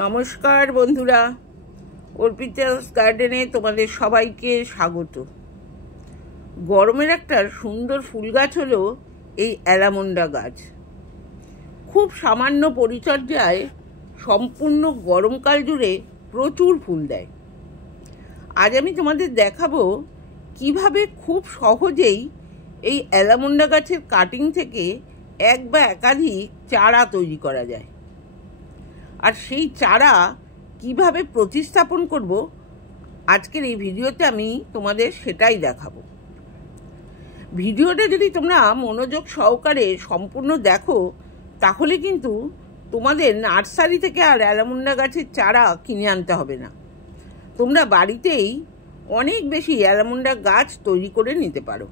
নমস্কার বন্ধুরা, অর্পিতাস গার্ডেনে তোমাদের সবাইকে স্বাগত। গরমের একটা সুন্দর ফুল গাছ হলো এই অ্যালামন্ডা গাছ। খুব সামান্য পরিচর্যায় সম্পূর্ণ গরমকাল জুড়ে প্রচুর ফুল দেয়। আজ আমি তোমাদের দেখাবো কিভাবে খুব সহজেই এই অ্যালামন্ডা গাছের কাটিং থেকে এক বা একাধিক চারা তৈরি করা যায়, আর সেই চারা কিভাবে প্রতিস্থাপন করব আজকের এই ভিডিওতে আমি তোমাদের সেটাই দেখাবো। ভিডিওটা যদি তোমরা মনোযোগ সহকারে সম্পূর্ণ দেখো তাহলে কিন্তু তোমাদের নার্সারি থেকে আর অ্যালামন্ডা গাছের চারা কিনে আনতে হবে না। তোমরা বাড়িতেই অনেক বেশি অ্যালামন্ডা গাছ তৈরি করে নিতে পারো।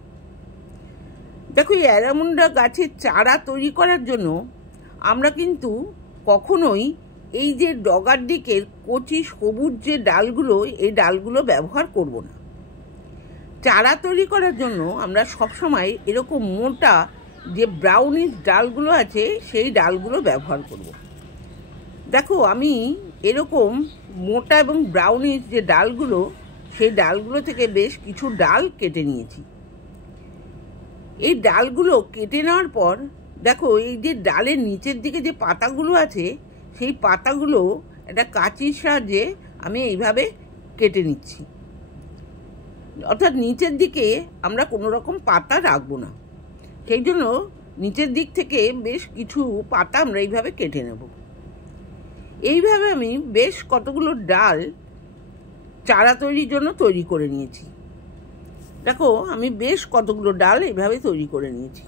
দেখো, এই অ্যালামন্ডা গাছের চারা তৈরি করার জন্য আমরা কিন্তু কখনোই এই যে ডগার দিকের কচি সবুজ যে ডালগুলো, এই ডালগুলো ব্যবহার করব না। চারা তৈরি করার জন্য আমরা সবসময় এরকম মোটা যে ব্রাউনিশ ডালগুলো আছে সেই ডালগুলো ব্যবহার করব। দেখো, আমি এরকম মোটা এবং ব্রাউনিশ যে ডালগুলো, সেই ডালগুলো থেকে বেশ কিছু ডাল কেটে নিয়েছি। এই ডালগুলো কেটে নেওয়ার পর দেখো, এই যে ডালের নিচের দিকে যে পাতাগুলো আছে সেই পাতাগুলো একটা কাঁচির সাহায্যে আমি এইভাবে কেটে নিচ্ছি। অর্থাৎ নিচের দিকে আমরা কোনো রকম পাতা রাখবো না, সেই জন্য নিচের দিক থেকে বেশ কিছু পাতা আমরা এইভাবে কেটে নেব। এইভাবে আমি বেশ কতগুলো ডাল চারা তৈরির জন্য তৈরি করে নিয়েছি। দেখো, আমি বেশ কতগুলো ডাল এইভাবে তৈরি করে নিয়েছি।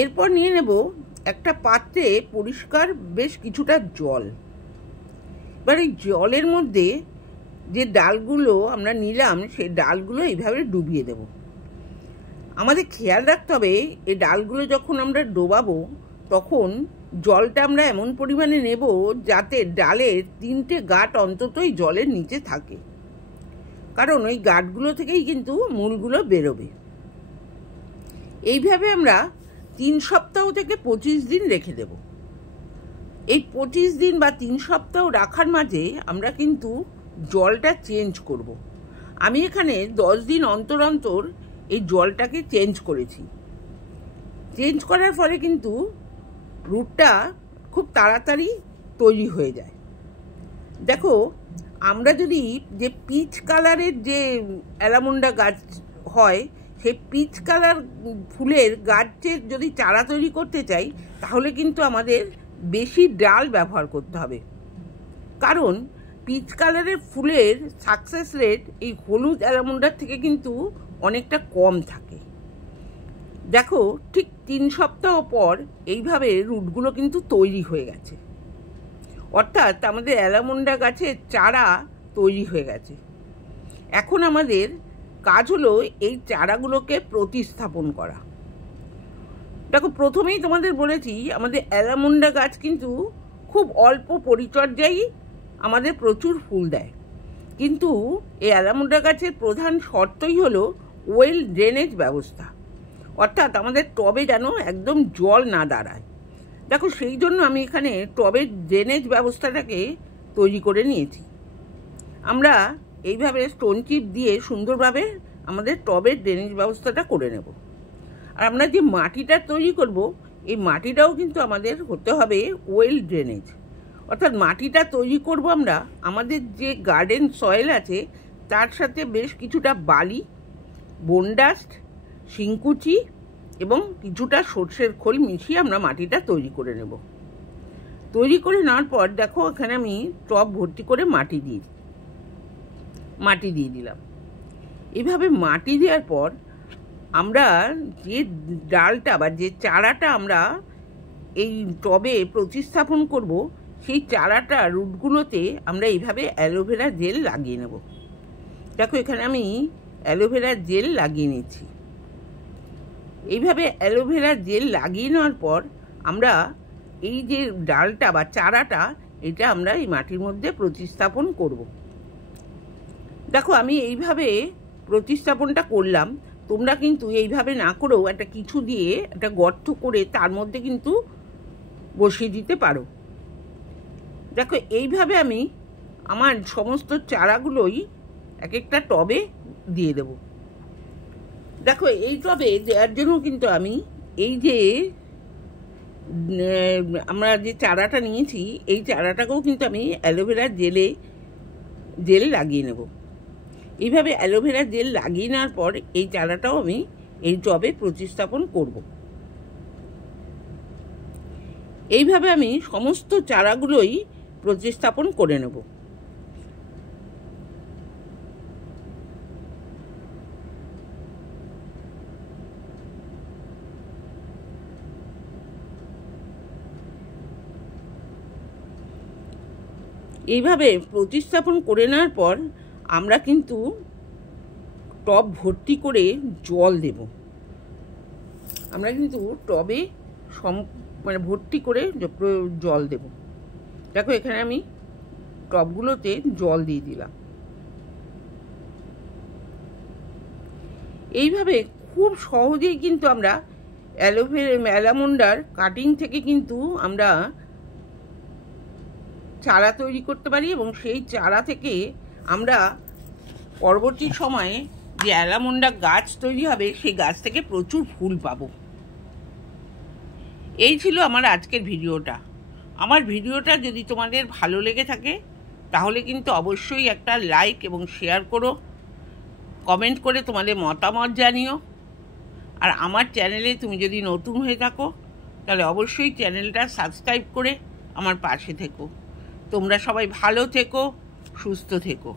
এরপর নিয়ে নেব একটা পাত্রে পরিষ্কার বেশ কিছুটা জল। এবার এই জলের মধ্যে যে ডালগুলো আমরা নিলাম সেই ডালগুলো এইভাবে ডুবিয়ে দেব। আমাদের খেয়াল রাখতে হবে, এই ডালগুলো যখন আমরা ডোবাবো তখন জলটা আমরা এমন পরিমাণে নেব যাতে ডালের 3টে গাঁট অন্ততই জলের নিচে থাকে, কারণ ওই গাঁটগুলো থেকেই কিন্তু মূলগুলো বেরোবে। এইভাবে আমরা 3 সপ্তাহ থেকে 25 দিন রেখে দেব। এই 25 দিন বা 3 সপ্তাহ রাখার মাঝে আমরা কিন্তু জলটা চেঞ্জ করব। আমি এখানে 10 দিন অন্তর অন্তর এই জলটাকে চেঞ্জ করেছি। চেঞ্জ করার ফলে কিন্তু রুটটা খুব তাড়াতাড়ি তৈরি হয়ে যায়। দেখো, আমরা যদি যে পিচ কালারের যে অ্যালামন্ডা গাছ হয়, সেই পিচ কালার ফুলের গাছের যদি চারা তৈরি করতে চাই তাহলে কিন্তু আমাদের বেশি ডাল ব্যবহার করতে হবে, কারণ পিচ কালারের ফুলের সাকসেস রেট এই হলুদ অ্যালামন্ডার থেকে কিন্তু অনেকটা কম থাকে। দেখো, ঠিক 3 সপ্তাহ পর এইভাবে রুটগুলো কিন্তু তৈরি হয়ে গেছে, অর্থাৎ আমাদের অ্যালামন্ডা গাছের চারা তৈরি হয়ে গেছে। এখন আমাদের কাজ হলো এই চারাগুলোকে প্রতিস্থাপন করা। দেখো, প্রথমেই তোমাদের বলেছি আমাদের অ্যালামন্ডা গাছ কিন্তু খুব অল্প পরিচর্যায় আমাদের প্রচুর ফুল দেয়, কিন্তু এই অ্যালামন্ডা গাছের প্রধান শর্তই হলো ওয়েল ড্রেনেজ ব্যবস্থা, অর্থাৎ আমাদের টবে যেন একদম জল না দাঁড়ায়। দেখো, সেই জন্য আমি এখানে টবের ড্রেনেজ ব্যবস্থাটাকে তৈরি করে নিয়েছি। আমরা এইভাবে স্টোন চিপ দিয়ে সুন্দরভাবে আমাদের টবের ড্রেনেজ ব্যবস্থাটা করে নেব। আর আমরা যে মাটিটা তৈরি করব, এই মাটিটাও কিন্তু আমাদের হতে হবে ওয়েল ড্রেনেজ, অর্থাৎ মাটিটা তৈরি করব আমরা আমাদের যে গার্ডেন সয়েল আছে তার সাথে বেশ কিছুটা বালি, বোনডাস্ট, শিংকুচি এবং কিছুটা সর্ষের খোল মিশিয়ে আমরা মাটিটা তৈরি করে নেব। তৈরি করে নেওয়ার পর দেখো, এখানে আমি টব ভর্তি করে মাটি দিয়ে দিলাম। এইভাবে মাটি দেওয়ার পর আমরা যে ডালটা বা যে চারাটা আমরা এই টবে প্রতিস্থাপন করব, সেই চারাটা রুটগুলোতে আমরা এইভাবে অ্যালোভেরা জেল লাগিয়ে নেব। দেখো, এখানে আমি অ্যালোভেরা জেল লাগিয়ে নিচ্ছি। এইভাবে অ্যালোভেরা জেল লাগিয়ে নেওয়ার পর আমরা এই যে ডালটা বা চারাটা, এটা আমরা এই মাটির মধ্যে প্রতিস্থাপন করব। দেখো, আমি এইভাবে প্রতিস্থাপনটা করলাম। তোমরা কিন্তু এইভাবে না করেও একটা কিছু দিয়ে একটা গর্ত করে তার মধ্যে কিন্তু বসিয়ে দিতে পারো। দেখো এইভাবে আমি আমার সমস্ত চারাগুলোই এক একটা টবে দিয়ে দেব। দেখো এই টবে দেওয়ার জন্য কিন্তু আমি এই যে আমরা যে চারাটা নিয়েছি এই চারাটাকেও কিন্তু আমি অ্যালোভেরা জেল লাগিয়ে নেব। এইভাবে অ্যালোভেরা জেল লাগিয়ে নেওয়ার পর এই চারাটাও আমি এই টবে প্রতিস্থাপন করব। এইভাবে আমি সমস্ত চারাগুলোই প্রতিস্থাপন করে নেব। এইভাবে প্রতিস্থাপন করে নেওয়ার পর আমরা কিন্তু টব ভর্তি করে জল দেব। আমরা কিন্তু টবে ভর্তি করে জল দেব। দেখো এখানে আমি টবগুলোতে জল দিয়ে দিলাম। এইভাবে খুব সহজেই কিন্তু আমরা অ্যালামন্ডার কাটিং থেকে কিন্তু আমরা চারা তৈরি করতে পারি এবং সেই চারা থেকে আমরা পরবর্তী সময়ে যে অ্যালামন্ডা গাছ তৈরি হবে সেই গাছ থেকে প্রচুর ফুল পাবো। এই ছিল আমার আজকের ভিডিওটা। আমার ভিডিওটা যদি তোমাদের ভালো লেগে থাকে তাহলে কিন্তু অবশ্যই একটা লাইক এবং শেয়ার করো, কমেন্ট করে তোমাদের মতামত জানিও। আর আমার চ্যানেলে তুমি যদি নতুন হয়ে থাকো তাহলে অবশ্যই চ্যানেলটা সাবস্ক্রাইব করে আমার পাশে থেকো। তোমরা সবাই ভালো থেকো, সুস্থ থেকো।